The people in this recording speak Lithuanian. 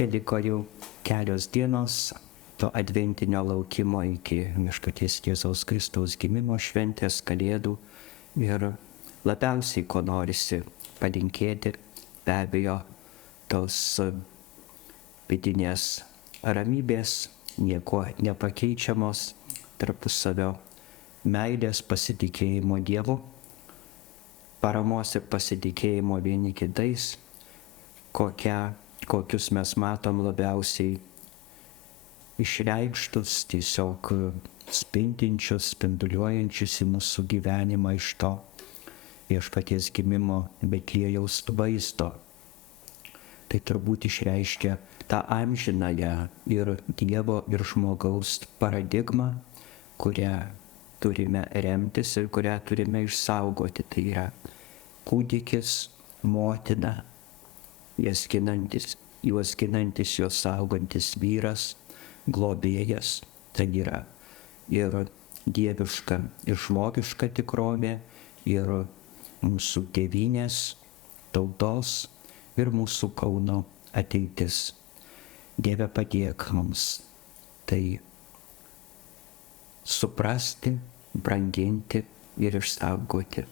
Liko jau kelios dienos to adventinio laukimo iki viešpaties Jėzaus Kristaus gimimo šventės, Kalėdų, ir labiausiai ko norisi palinkėti, be abejo, tos vidinės ramybės, nieko nepakeičiamos, tarpusavio meilės, pasitikėjimo Dievu, paramos ir pasitikėjimo vieni kitais, kokius mes matom labiausiai išreikštus, tiesiog spindinčius, spinduliuojančius į mūsų gyvenimą iš to viešpaties gimimo Betliejaus vaizdo. Tai turbūt išreiškia tą amžinąją ir Dievo ir žmogaus paradigmą, kurią turime remtis ir kurią turime išsaugoti. Tai yra kūdikis, motina, juos ginantis, juos saugantis vyras, globėjas. Tai yra ir dieviška, ir žmogiška tikrovė, ir mūsų tėvynės, tautos, ir mūsų Kauno ateitis. Dieve, padėk mums tai suprasti, branginti ir išsaugoti.